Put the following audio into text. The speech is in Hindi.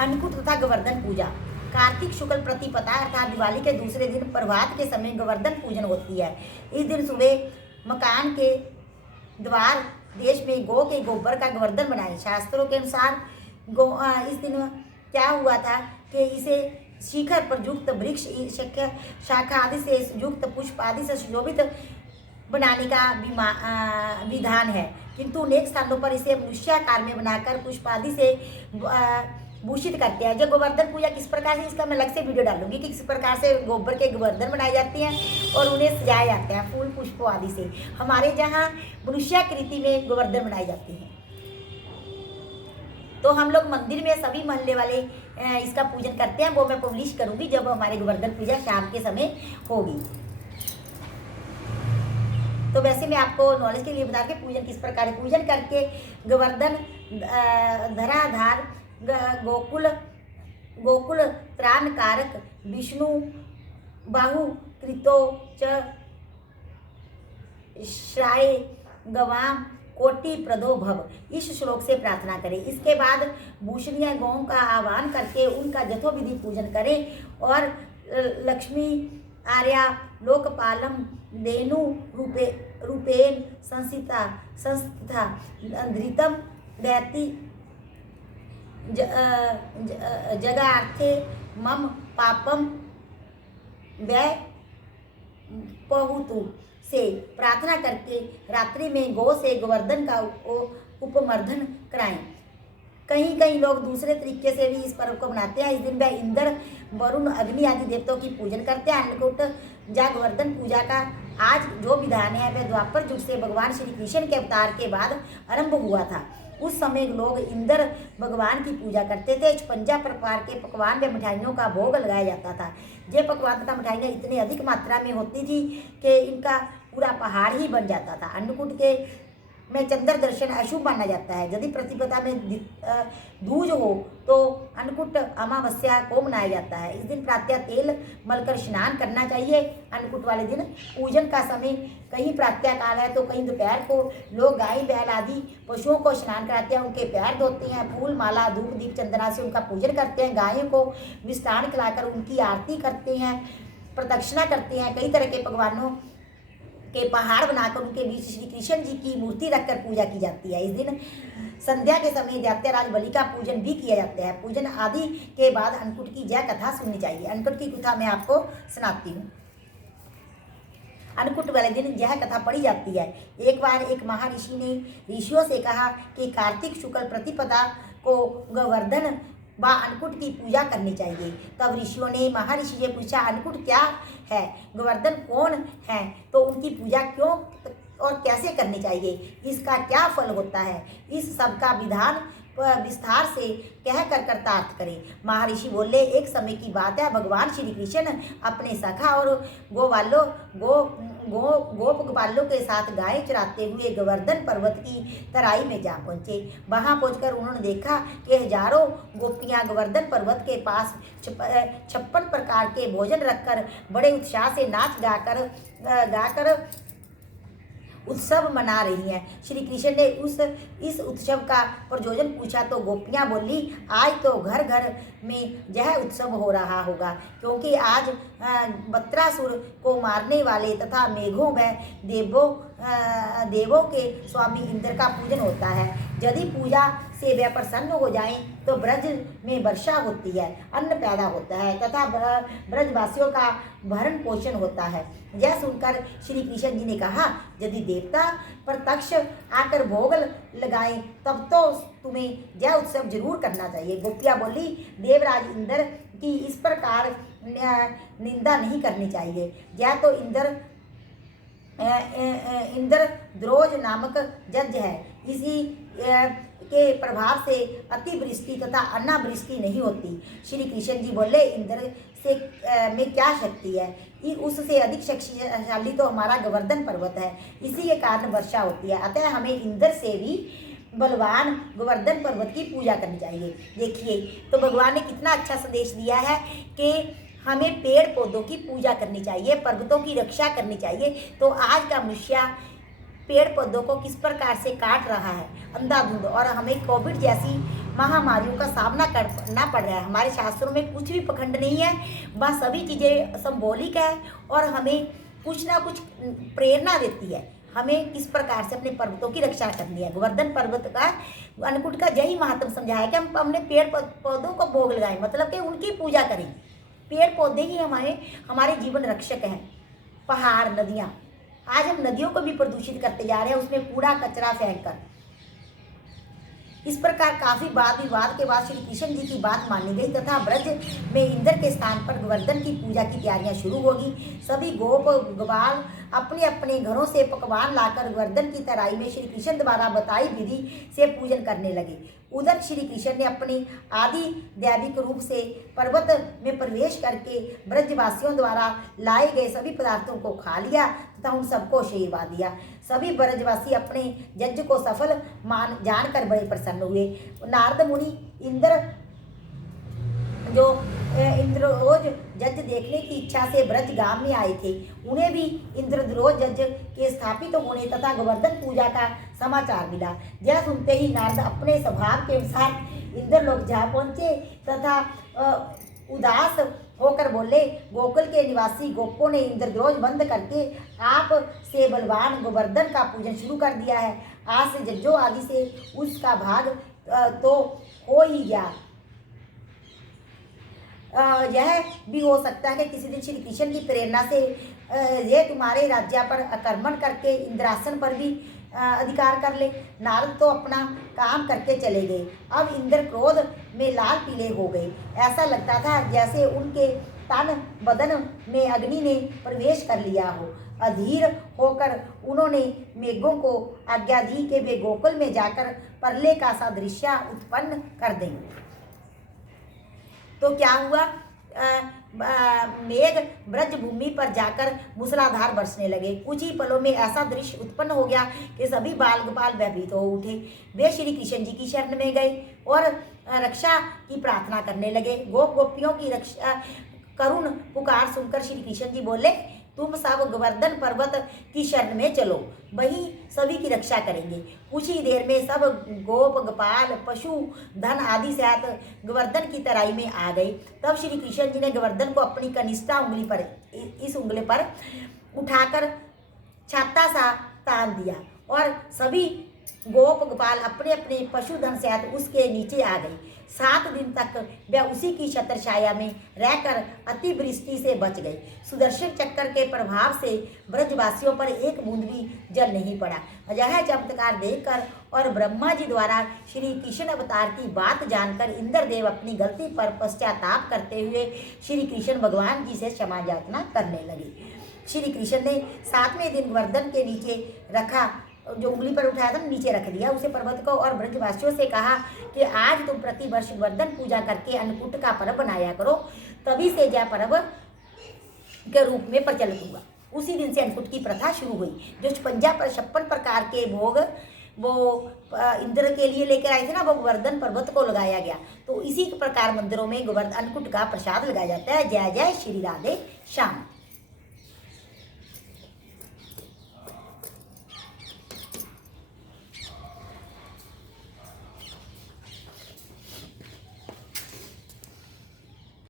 अन्नकूट तथा गोवर्धन पूजा। कार्तिक शुक्ल प्रतिपदा अर्थात दिवाली के दूसरे दिन प्रभात के समय गोवर्धन पूजन होती है। इस दिन सुबह मकान के द्वार देश में गौ के गोबर का गोवर्धन बनाए। शास्त्रों के अनुसार इस दिन क्या हुआ था कि इसे शिखर पर युक्त वृक्ष शाखा आदि से युक्त पुष्प आदि से सुशोभित बनाने का विधान है, किंतु अनेक स्थानों पर इसे मनुष्याकार में बनाकर पुष्प आदि से भूषित करते हैं। जो गोवर्धन पूजा किस प्रकार से, इसका मैं अलग से वीडियो डालूंगी कि किस प्रकार से गोबर के गोवर्धन बनाए जाते हैं और उन्हें सजाया जाता है फूल पुष्पों आदि से। हमारे जहाँ मनुष्याकृति में गोवर्धन बनाए जाते हैं। तो हम लोग मंदिर में सभी मोहल्ले वाले इसका पूजन करते हैं, वो मैं पब्लिश करूंगी जब हमारे गोवर्धन पूजा शाम के समय होगी। तो वैसे मैं आपको नॉलेज के लिए बता के पूजन किस प्रकार है। पूजन करके गोवर्धन धराधार गोकुल त्राणकारक विष्णु बाहु कृतो च श्राय गवाम कोटि प्रदो भव, इस श्लोक से प्रार्थना करें। इसके बाद भूषणीय गौं का आह्वान करके उनका यथोविधि पूजन करें और लक्ष्मी आर्या लोकपालम देनु रूपेण संस्थिता धृतम दैति जगार्थे मम पापम वै पहुतु से प्रार्थना करके रात्रि में गौ से गोवर्धन का उपमर्दन कराएं। कहीं कहीं लोग दूसरे तरीके से भी इस पर्व को मनाते हैं। इस दिन वह इंद्र वरुण अग्नि आदि देवताओं की पूजन करते हैं। अन्नकूट या गोवर्धन पूजा का आज जो विधान है वह द्वापर युग से भगवान श्री कृष्ण के अवतार के बाद आरंभ हुआ था। उस समय लोग इंद्र भगवान की पूजा करते थे। 56 प्रकार के पकवान व मिठाइयों का भोग लगाया जाता था। ये पकवान तथा मिठाइयाँ इतनी अधिक मात्रा में होती थी कि इनका पूरा पहाड़ ही बन जाता था। अन्नकूट के में चंद्र दर्शन अशुभ माना जाता है। यदि प्रतिपदा में दूज हो तो अन्नकूट अमावस्या को मनाया जाता है। इस दिन प्रातः तेल मलकर स्नान करना चाहिए। अन्नकूट वाले दिन पूजन का समय कहीं प्रातः काल है तो कहीं दोपहर को लोग गाय बैल आदि पशुओं को स्नान कराते हैं, उनके पैर धोते हैं, फूल माला धूप दीप चंदना से उनका पूजन करते हैं, गायों को मिष्ठान खिलाकर उनकी आरती करते हैं, प्रदक्षिणा करते हैं। कई तरह के पकवानों के पहाड़ बनाकर उनके बीच श्री कृष्ण जी की मूर्ति रखकर पूजा की जाती है। इस दिन संध्या के समय दैत्यराज बलि का पूजन भी किया जाता है। पूजन आदि के बाद अन्नकूट की जय कथा सुननी चाहिए। अन्नकूट की कथा मैं आपको सुनाती हूँ। अन्नकूट वाले दिन यह कथा पढ़ी जाती है। एक बार एक महर्षि ने ऋषियों से कहा कि कार्तिक शुक्ल प्रतिपदा को गोवर्धन व अन्नकूट की पूजा करनी चाहिए। तब ऋषियों ने महर्षि से पूछा, अन्नकूट क्या है, गोवर्धन कौन है, तो उनकी पूजा क्यों और कैसे करनी चाहिए, इसका क्या फल होता है, इस सब का विधान विस्तार से कहकर कर्तार्थ करें। महर्षि बोले, एक समय की बात है, भगवान श्री कृष्ण अपने सखा और गोप ग्वालों के साथ गाय चराते हुए गोवर्धन पर्वत की तराई में जा पहुँचे। वहाँ पहुँचकर उन्होंने देखा कि हजारों गोपियाँ गोवर्धन पर्वत के पास 56 प्रकार के भोजन रखकर बड़े उत्साह से नाच गाकर उत्सव मना रही हैं। श्री कृष्ण ने इस उत्सव का प्रयोजन पूछा तो गोपियाँ बोली, आज तो घर घर में यह उत्सव हो रहा होगा, क्योंकि आज बत्रासुर को मारने वाले तथा मेघों व देवों के स्वामी इंद्र का पूजन होता है। यदि पूजा से वे प्रसन्न हो जाएं तो ब्रज में वर्षा होती है, अन्न पैदा होता है तथा ब्रजवासियों का भरण पोषण होता है। यह सुनकर श्री कृष्ण जी ने कहा, यदि देवता प्रत्यक्ष आकर भोग लगाएं तब तो तुम्हें यह उत्सव जरूर करना चाहिए। गोपियाँ बोली, देवराज इंद्र की इस प्रकार निंदा नहीं करनी चाहिए। यह तो इंद्र द्रोज नामक यज्ञ है, इसी के प्रभाव से अतिवृष्टि तथा अनावृष्टि नहीं होती। श्री कृष्ण जी बोले, इंद्र से में क्या शक्ति है, उससे अधिक शक्तिशाली तो हमारा गोवर्धन पर्वत है, इसी के कारण वर्षा होती है। अतः हमें इंद्र से भी बलवान गोवर्धन पर्वत की पूजा करनी चाहिए। देखिए तो भगवान ने कितना अच्छा संदेश दिया है कि हमें पेड़ पौधों की पूजा करनी चाहिए, पर्वतों की रक्षा करनी चाहिए। तो आज का मनुष्य पेड़ पौधों को किस प्रकार से काट रहा है अंधाधुंध, और हमें कोविड जैसी महामारियों का सामना करना पड़ रहा है। हमारे शास्त्रों में कुछ भी पखंड नहीं है, वह सभी चीज़ें सिंबॉलिक है और हमें कुछ ना कुछ प्रेरणा देती है हमें किस प्रकार से अपने पर्वतों की रक्षा करनी है। गोवर्धन पर्वत का अन्नकूट का यही महत्व समझाया कि हम अपने पेड़ पौधों को भोग लगाएं, मतलब कि उनकी पूजा करें। पेड़ पौधे ही हमारे जीवन रक्षक हैं। पहाड़, नदियाँ, आज हम नदियों को भी प्रदूषित करते जा रहे हैं, उसमें कूड़ा कचरा फेंक कर। इस प्रकार काफी वाद विवाद के बाद श्री कृष्ण जी की बात मानी गई तथा ब्रज में इंद्र के स्थान पर गोवर्धन की पूजा की तैयारियां शुरू होगी। सभी गोप ग्वाल अपने अपने घरों से पकवान लाकर गोवर्धन की तराई में श्री कृष्ण द्वारा बताई विधि से पूजन करने लगे। उधर श्री कृष्ण ने अपने आदि दैविक रूप से पर्वत में प्रवेश करके ब्रजवासियों द्वारा लाए गए सभी पदार्थों को खा लिया तथा उन सबको आशीर्वाद दिया। सभी ब्रजवासी अपने यज्ञ को सफल जानकर बड़े प्रसन्न हुए। नारद मुनि इंद्रद्रोज यज्ञ देखने की इच्छा से ब्रज गांव में आए थे। उन्हें भी इंद्रद्रोज यज्ञ के स्थापित होने तथा गोवर्धन पूजा का समाचार मिला। यह सुनते ही नारद अपने स्वभाव के अनुसार इंद्रलोक जा पहुंचे तथा उदास होकर बोले, गोकुल के निवासी गोपों ने इंद्रद्रोज बंद करके आप से बलवान गोवर्धन का पूजन शुरू कर दिया है। आज से यज्ञों आदि से उसका भाग तो हो ही गया। यह भी हो सकता है कि किसी दिन श्री कृष्ण की प्रेरणा से ये तुम्हारे राज्य पर आक्रमण करके इंद्रासन पर भी अधिकार कर ले। नारद तो अपना काम करके चले गए। अब इंद्र क्रोध में लाल पीले हो गए। ऐसा लगता था जैसे उनके तन बदन में अग्नि ने प्रवेश कर लिया हो। अधीर होकर उन्होंने मेघों को आज्ञा दी कि वे गोकुल में जाकर प्रलय का सादृश्य उत्पन्न कर दें। तो क्या हुआ, मेघ ब्रज भूमि पर जाकर मूसलाधार बरसने लगे। कुछ ही पलों में ऐसा दृश्य उत्पन्न हो गया कि सभी बाल गोपाल भयभीत हो उठे। वे श्री कृष्ण जी की शरण में गए और रक्षा की प्रार्थना करने लगे। गोपियों की रक्षा करुण पुकार सुनकर श्री कृष्ण जी बोले, तुम सब गोवर्धन पर्वत की शरण में चलो, वही सभी की रक्षा करेंगे। कुछ ही देर में सब गोप गोपाल पशु धन आदि सहित गोवर्धन की तराई में आ गए। तब श्री कृष्ण जी ने गोवर्धन को अपनी कनिष्ठा उंगली पर इस उंगली पर उठाकर छाता सा तान दिया और सभी गोप गोपाल अपने अपने पशुधन सहित उसके नीचे आ गए। 7 दिन तक वे उसी की छत्र छाया में रहकर अतिवृष्टि से बच गए। सुदर्शन चक्र के प्रभाव से ब्रजवासियों पर एक बूंद भी जल नहीं पड़ा। यह चमत्कार देखकर और ब्रह्मा जी द्वारा श्री कृष्ण अवतार की बात जानकर इंद्रदेव अपनी गलती पर पश्चाताप करते हुए श्री कृष्ण भगवान जी से क्षमा याचना करने लगे। श्री कृष्ण ने 7वें दिन गोवर्धन के नीचे रखा, जो उंगली पर उठाया था नीचे रख दिया उसे पर्वत को, और ब्रजवासियों से कहा कि आज तुम प्रतिवर्ष गोवर्धन पूजा करके अन्नकूट का पर्व बनाया करो, तभी से यह पर्व के रूप में प्रचलित हुआ। उसी दिन से अन्नकूट की प्रथा शुरू हुई। जो 56 प्रकार के भोग वो इंद्र के लिए लेकर आए थे ना, वो गोवर्धन पर्वत को लगाया गया। तो इसी प्रकार मंदिरों में गोवर्धन अन्नकूट का प्रसाद लगाया जाता है। जय जय श्री राधे श्याम।